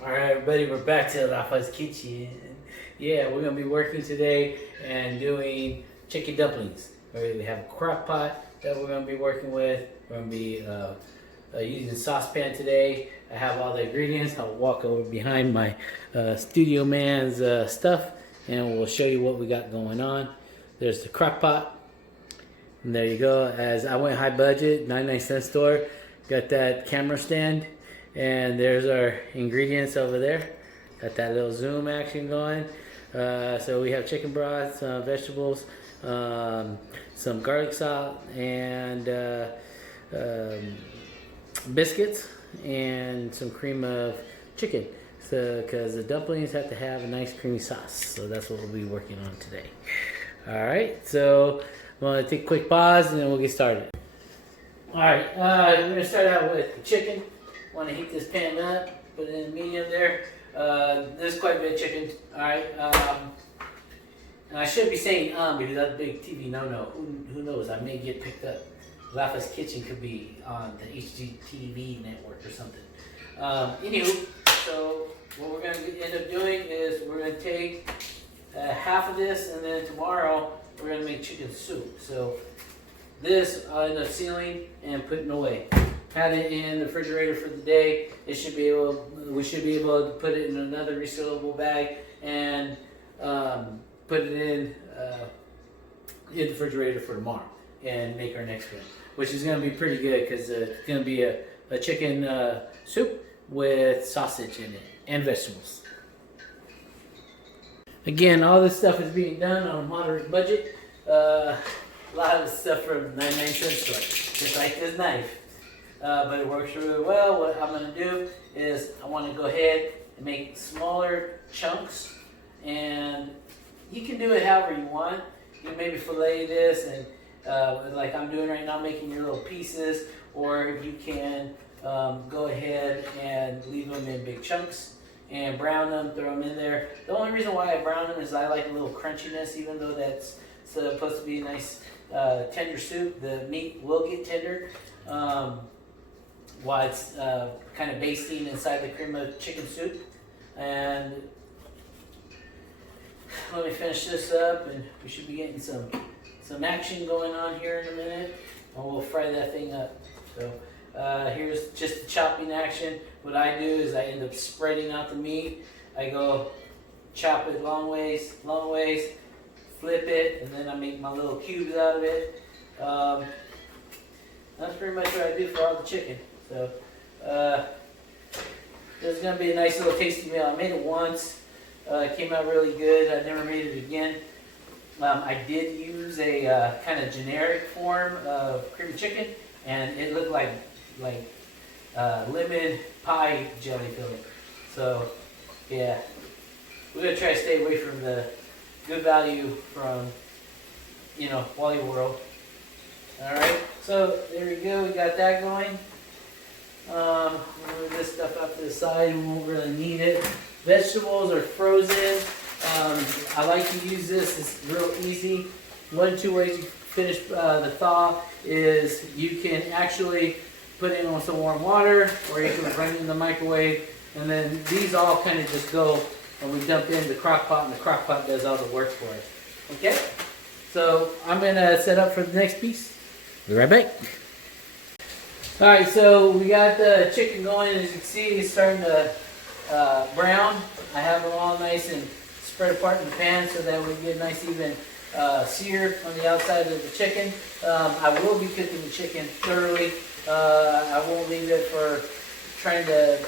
Alright everybody, we're back to Rafa's kitchen. Yeah, we're going to be working today and doing chicken dumplings. We have a crock pot that we're going to be working with. We're going to be using a saucepan today. I have all the ingredients. I'll walk over behind my studio man's stuff and we'll show you what we got going on. There's the crock pot. And there you go. As I went high budget, 99-cent store. Got that camera stand. And there's our ingredients over there. Got that little zoom action going. So we have chicken broth, vegetables, some garlic salt, and biscuits, and some cream of chicken. So, because the dumplings have to have a nice creamy sauce. So that's what we'll be working on today. All right. So I'm gonna take a quick pause and then we'll get started. All right. We're gonna start out with the chicken. Want to heat this pan up, put it in medium there. There's quite a bit of chicken. Alright, and I should be saying because that's a big TV no-no. Who knows? I may get picked up. Rafa's Kitchen could be on the HGTV network or something. Anywho, so what we're going to end up doing is we're going to take half of this, and then tomorrow we're going to make chicken soup. So this I'll end up sealing and putting away. Had it in the refrigerator for the day. We should be able to put it in another resealable bag and put it in the refrigerator for tomorrow and make our next one, which is going to be pretty good because it's going to be a chicken soup with sausage in it and vegetables. Again, all this stuff is being done on a moderate budget. A lot of the stuff from 99-cent store, just like this knife. But it works really well. What I'm going to do is I want to go ahead and make smaller chunks, and you can do it however you want. You can maybe fillet this and like I'm doing right now, making your little pieces, or you can go ahead and leave them in big chunks and brown them, throw them in there. The only reason why I brown them is I like a little crunchiness, even though that's supposed to be a nice tender soup. The meat will get tender. While it's kind of basting inside the cream of chicken soup. And let me finish this up, and we should be getting some action going on here in a minute, and we'll fry that thing up. So here's just the chopping action. What I do is I end up spreading out the meat. I go chop it long ways, flip it, and then I make my little cubes out of it. That's pretty much what I do for all the chicken. So this is going to be a nice little tasty meal. I made it once. It came out really good. I never made it again. I did use a kind of generic form of cream chicken, and it looked like lemon pie jelly filling. So yeah, we're going to try to stay away from the good value from, Wally World. Alright, so there we go. We got that going. Move this stuff out to the side. We won't really need it. Vegetables are frozen. I like to use this. It's real easy. 1 of 2 ways you finish the thaw is you can actually put it on some warm water, or you can run it in the microwave, and then these all kind of just go, and we dump in the crock pot, and the crock pot does all the work for us. Okay? So I'm going to set up for the next piece. Be right back. Alright, so we got the chicken going. As you can see, it's starting to brown. I have them all nice and spread apart in the pan so that we get a nice even sear on the outside of the chicken. I will be cooking the chicken thoroughly. I won't leave it for trying to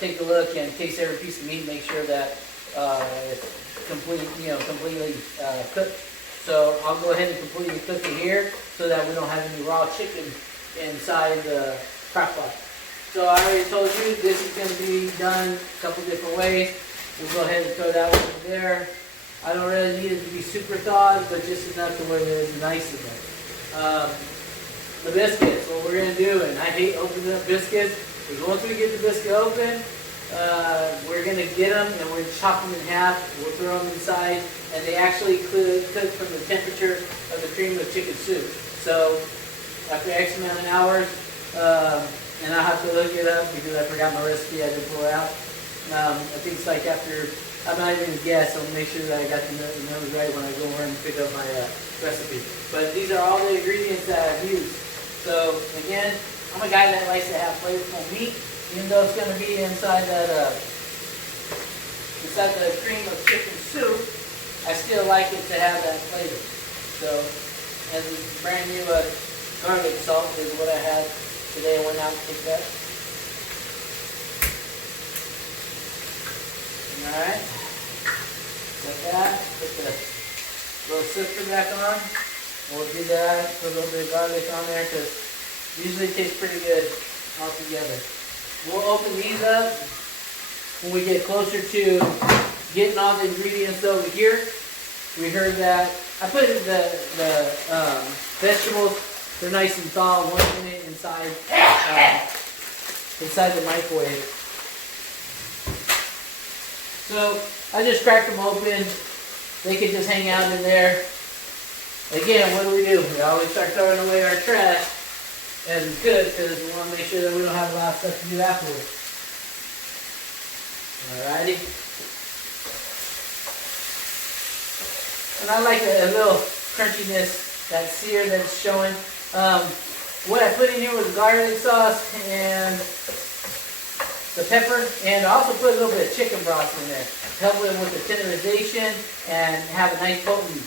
take a look and taste every piece of meat, make sure that it's completely cooked. So I'll go ahead and completely cook it here so that we don't have any raw chicken inside the crock pot. So I already told you this is going to be done a couple different ways. We'll go ahead and throw that one there. I don't really need it to be super thawed, but just enough to where it is nice again. The biscuits, what we're going to do, and I hate opening up biscuits, is once we get the biscuit open, we're going to get them and we're going to chop them in half. We'll throw them inside, and they actually cook from the temperature of the cream of chicken soup. So after X amount of hours, and I'll have to look it up because I forgot my recipe, I didn't pull it out. I think it's like after, I'm not even gonna guess, I'll make sure that I got the numbers right when I go over and pick up my recipe. But these are all the ingredients that I've used. So again, I'm a guy that likes to have flavorful meat, even though it's gonna be inside that, inside the cream of chicken soup. I still like it to have that flavor. So, and brand new garlic salt is what I had today. I went out and picked that. Alright, like that. Put the little sifter back on. We'll do that. Put a little bit of garlic on there because usually it tastes pretty good all together. We'll open these up when we get closer to getting all the ingredients over here. We heard that I put the vegetables. They're nice and thawed 1 minute inside inside the microwave. So I just cracked them open. They could just hang out in there. Again, what do? We always start throwing away our trash, and it's good because we want to make sure that we don't have a lot of stuff to do afterwards. Alrighty. And I like a little crunchiness, that sear that's showing. What I put in here was garlic sauce and the pepper, and I also put a little bit of chicken broth in there. Help it with the tenderization and have a nice potent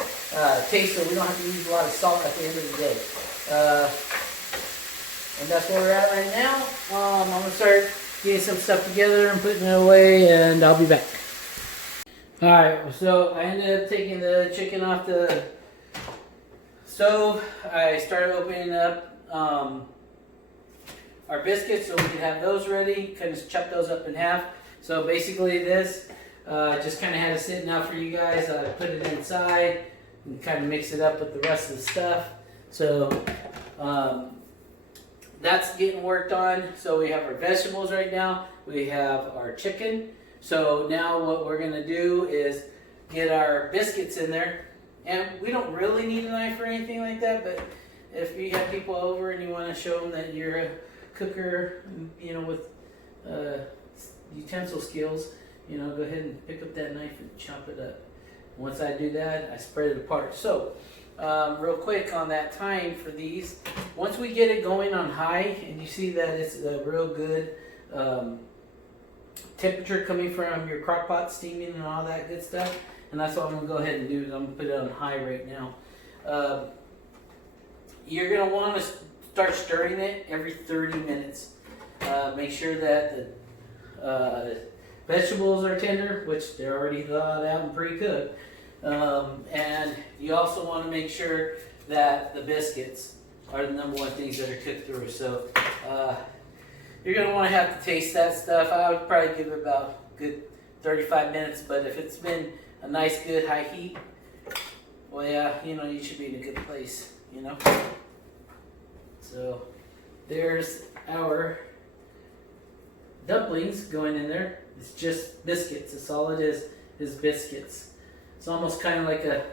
taste, so we don't have to use a lot of salt at the end of the day. And that's where we're at right now. I'm going to start getting some stuff together and putting it away, and I'll be back. Alright, so I ended up taking the chicken off the stove. I started opening up our biscuits so we can have those ready. Kind of chop those up in half. So basically this, just kind of had it sitting out for you guys. I put it inside and kind of mix it up with the rest of the stuff. So that's getting worked on. So we have our vegetables right now. We have our chicken. So now what we're going to do is get our biscuits in there. And we don't really need a knife or anything like that, but if you have people over and you want to show them that you're a cooker, you know, with utensil skills, you know, go ahead and pick up that knife and chop it up. Once I do that, I spread it apart. So, real quick on that time for these, once we get it going on high and you see that it's a real good temperature coming from your crock pot steaming and all that good stuff, and that's what I'm going to go ahead and do is I'm going to put it on high right now. You're going to want to start stirring it every 30 minutes. Make sure that the vegetables are tender, which they're already thawed out and pre-cooked. And you also want to make sure that the biscuits are the number one things that are cooked through. So you're going to want to have to taste that stuff. I would probably give it about a good 35 minutes, but if it's been a nice good high heat, well yeah, you know, you should be in a good place, you know. So there's our dumplings going in there. It's just biscuits. That's all it is biscuits. It's almost kind of like a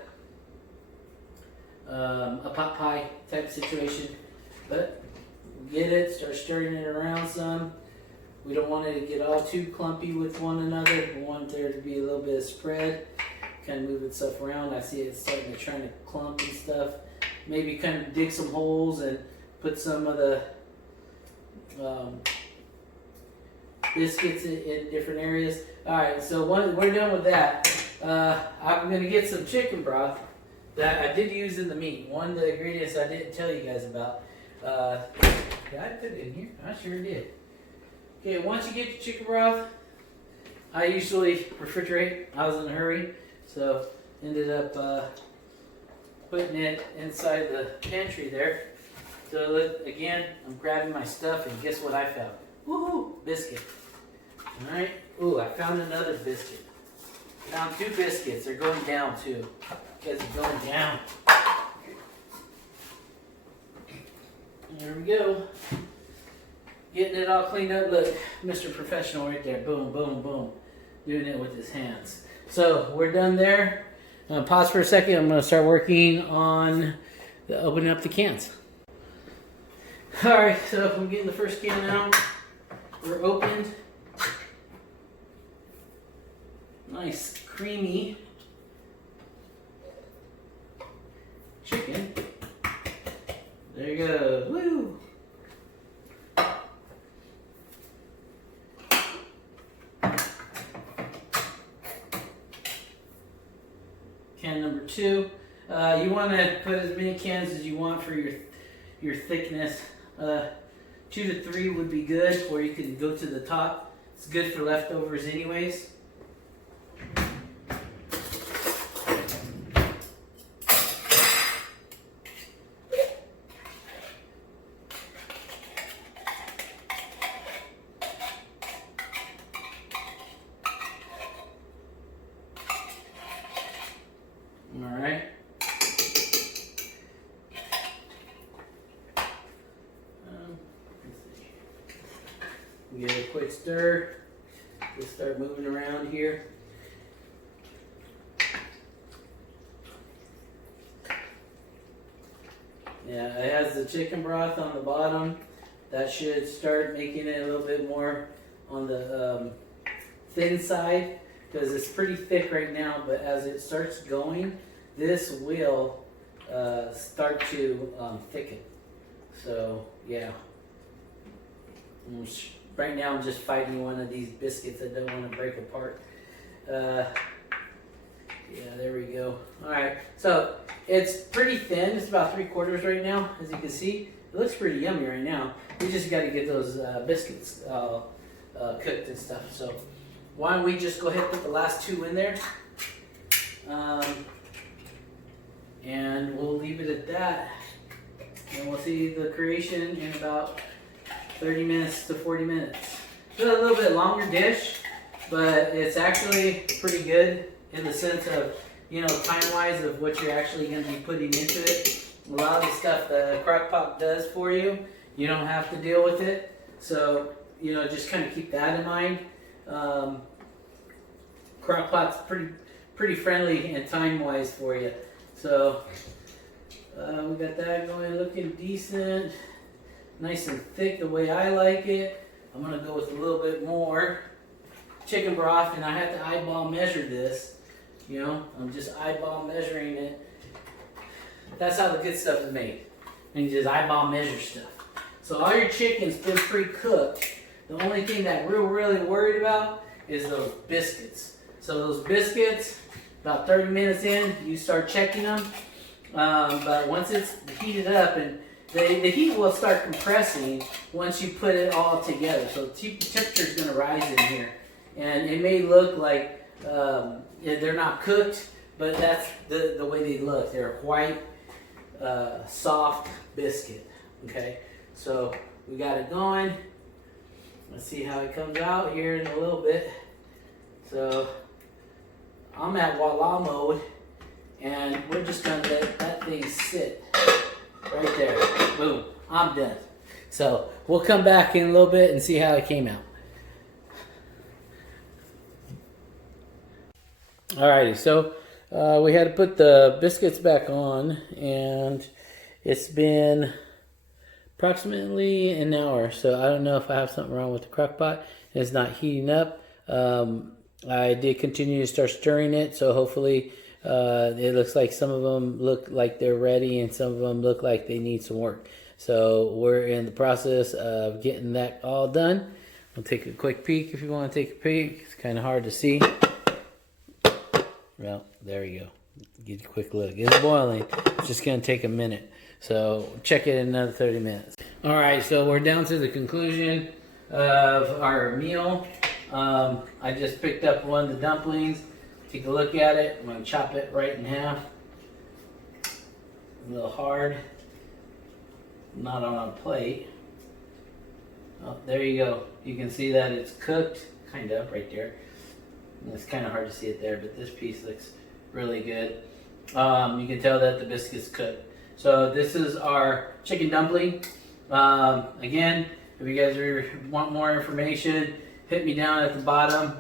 pot pie type situation. But get it, start stirring it around some. We don't want it to get all too clumpy with one another. We want there to be a little bit of spread. Kind of moving stuff around. I see it starting to trying to clump and stuff. Maybe kind of dig some holes and put some of the biscuits in different areas. Alright, so we're done with that. I'm going to get some chicken broth that I did use in the meat. One of the ingredients I didn't tell you guys about. Did I put it in here? I sure did. Okay, once you get your chicken broth, I usually refrigerate. I was in a hurry, so ended up putting it inside the pantry there. So again, I'm grabbing my stuff, and guess what I found? Woohoo! Biscuit. Alright. Ooh, I found another biscuit. Found 2 biscuits. They're going down too. You guys are going down. There we go. Getting it all cleaned up. Look, Mr. Professional right there. Boom, boom, boom. Doing it with his hands. So we're done there. I'm going to pause for a second. I'm going to start working on opening up the cans. Alright, so I'm getting the first can out. We're opened. nice creamy chicken. There you go. Woo! Can number 2. You want to put as many cans as you want for your thickness. 2 to 3 would be good, or you can go to the top. It's good for leftovers anyways. Alright. Give it a quick stir. Just start moving around here. Yeah, it has the chicken broth on the bottom. That should start making it a little bit more on the thin side, because it's pretty thick right now, but as it starts going, this will start to thicken. So, yeah. Right now I'm just fighting one of these biscuits that don't want to break apart. Yeah, there we go. Alright, so it's pretty thin. It's about 3/4 right now, as you can see. It looks pretty yummy right now. We just got to get those biscuits cooked and stuff. So why don't we just go ahead and put the last 2 in there. And we'll leave it at that. And we'll see the creation in about 30 minutes to 40 minutes. It's a little bit longer dish, but it's actually pretty good in the sense of, you know, time-wise of what you're actually going to be putting into it. A lot of the stuff the crock pot does for you, you don't have to deal with it. So, you know, just kind of keep that in mind. Crock pot's pretty friendly and time-wise for you. So, we got that going, looking decent. Nice and thick the way I like it. I'm going to go with a little bit more chicken broth, and I have to eyeball measure this. You know, I'm just eyeball measuring it. That's how the good stuff is made. And you just eyeball measure stuff. So all your chicken's been pre-cooked. The only thing that we're really worried about is those biscuits. So those biscuits, about 30 minutes in, you start checking them. But once it's heated up, and the heat will start compressing once you put it all together. So the temperature is going to rise in here. And it may look like they're not cooked, but that's the way they look. They're white, soft biscuit. Okay, so we got it going. Let's see how it comes out here in a little bit. So I'm at voila mode, and we're just going to let that thing sit. Right there. Boom. I'm done. So we'll come back in a little bit and see how it came out. Alrighty, so we had to put the biscuits back on, and it's been approximately an hour. So I don't know if I have something wrong with the crock pot. It's not heating up. I did continue to start stirring it, so hopefully it looks like some of them look like they're ready and some of them look like they need some work. So we're in the process of getting that all done. I'll take a quick peek if you want to take a peek. It's kind of hard to see. Well, there you go. Get a quick look. It's boiling. It's just going to take a minute. So check it in another 30 minutes. All right, so we're down to the conclusion of our meal. I just picked up one of the dumplings. Take a look at it. I'm going to chop it right in half. A little hard. Not on a plate. Oh, there you go. You can see that it's cooked, kind of, right there. It's kind of hard to see it there, but this piece looks really good. You can tell that the biscuit's cooked. So this is our chicken dumpling. Again, if you guys want more information, hit me down at the bottom.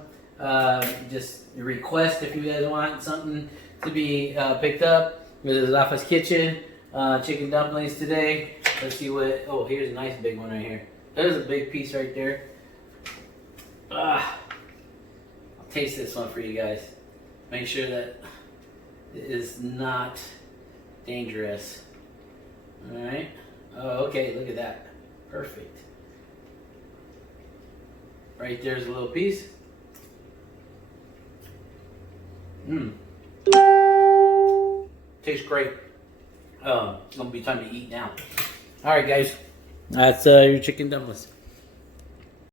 Just request if you guys want something to be picked up. This is Rafa's Kitchen. Chicken dumplings today. Let's see what, oh, here's a nice big one right here. There's a big piece right there. I'll taste this one for you guys. Make sure that it is not dangerous. All right. Oh, okay. Look at that. Perfect. Right there's a little piece. Tastes great. It's gonna be time to eat now. All right, guys. That's your chicken dumplings.